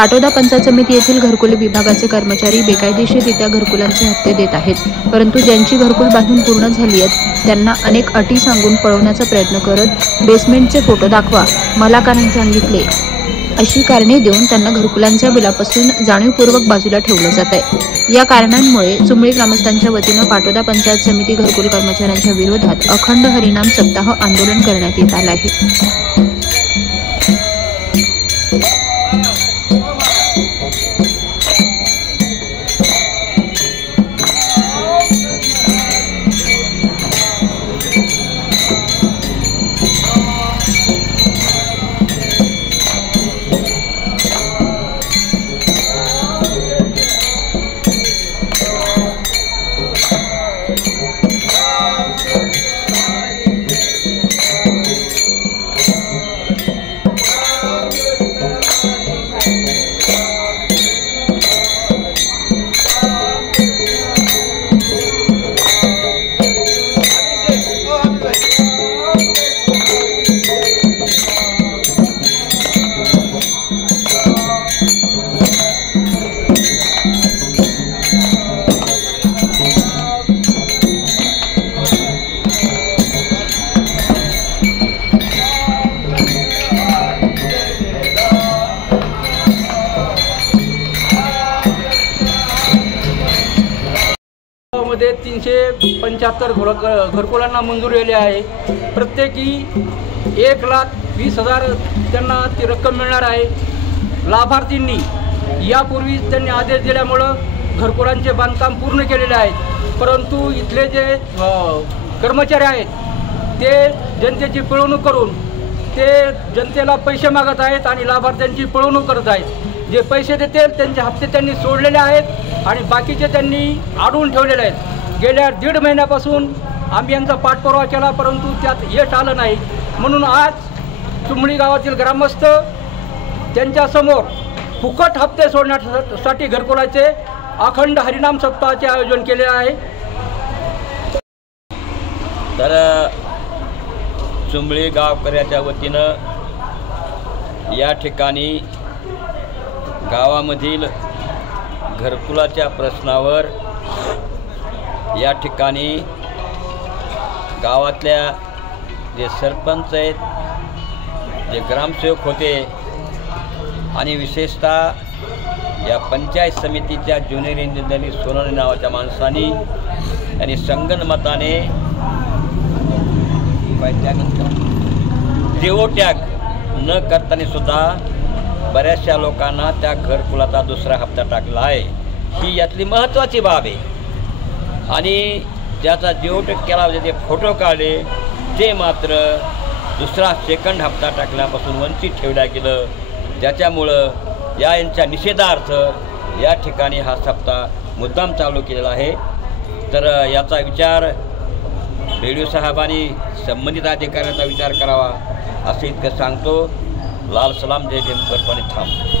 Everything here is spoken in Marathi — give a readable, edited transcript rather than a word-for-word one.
पाटोदा पंचायत समिती येथील घरकुल विभागाचे कर्मचारी बेकायदेशीररित्या घरकुलांचे हप्ते देत आहेत, परंतु ज्यांची घरकुल बांधून पूर्ण झाली आहेत त्यांना अनेक अटी सांगून पळवण्याचा प्रयत्न करत बेसमेंटचे फोटो दाखवा, मला का नाही सांगितले अशी कारणे देऊन त्यांना घरकुलांच्या बिलापासून जाणीवपूर्वक बाजूला ठेवलं जात आहे। या कारणांमुळे चुमळी ग्रामस्थांच्या वतीनं पाटोदा पंचायत समिती घरकुल कर्मचाऱ्यांच्या विरोधात अखंड हरिनाम सप्ताह आंदोलन करण्यात येत आलं आहे। मध्ये 375 घरकुलांना मंजुरी आली आहे। प्रत्येकी 1,20,000 त्यांना ती रक्कम मिळणार आहे। लाभार्थींनी यापूर्वी त्यांनी आदेश दिल्यामुळं घरकुलांचे बांधकाम पूर्ण केलेले आहेत, परंतु इथले जे कर्मचारी आहेत ते जनतेची पिळवणूक करून ते जनतेला पैसे मागत आहेत आणि लाभार्थ्यांची पिळवणूक करत आहेत। जे पैसे देतील त्यांचे हप्ते त्यांनी सोडलेले आहेत आणि बाकीचे त्यांनी अडवून ठेवलेले आहेत। गेल्या 1.5 महिन्यापासून आम्ही यांचा पाठपुरावा केला, परंतु त्यात यश आलं नाही। म्हणून आज चुमळी गावातील ग्रामस्थ त्यांच्यासमोर फुकट हप्ते सोडण्यासाठी घरकुलाचे अखंड हरिनाम सप्ताहाचे आयोजन केले आहे। तर चुमळी गावकऱ्याच्या वतीनं या ठिकाणी गावामधील घरकुलाच्या प्रश्नावर या ठिकाणी गावातल्या जे सरपंच आहेत, जे ग्रामसेवक होते आणि विशेषतः या पंचायत समितीच्या ज्युनियर इंजिनियर सोनवणे नावाच्या माणसांनी यांनी संगनमताने देवत्याग न करताना सुद्धा बऱ्याचशा लोकांना त्या घरकुलाचा दुसरा हप्ता टाकला आहे। ही यातली महत्त्वाची बाब आहे। आणि ज्याचा देवत्याग केला म्हणजे ते फोटो काढले ते मात्र दुसरा सेकंड हप्ता टाकण्यापासून वंचित ठेवल्या गेलं। ज्याच्यामुळं यांच्या निषेधार्थ या ठिकाणी हा सप्ताह मुद्दाम चालू केलेला आहे। तर याचा विचार रेडिओ साहेबांनी संबंधित अधिकाऱ्यांचा विचार करावा असं इतकं सांगतो। लाल सलाम, जय भीम, करतो आणि थांब।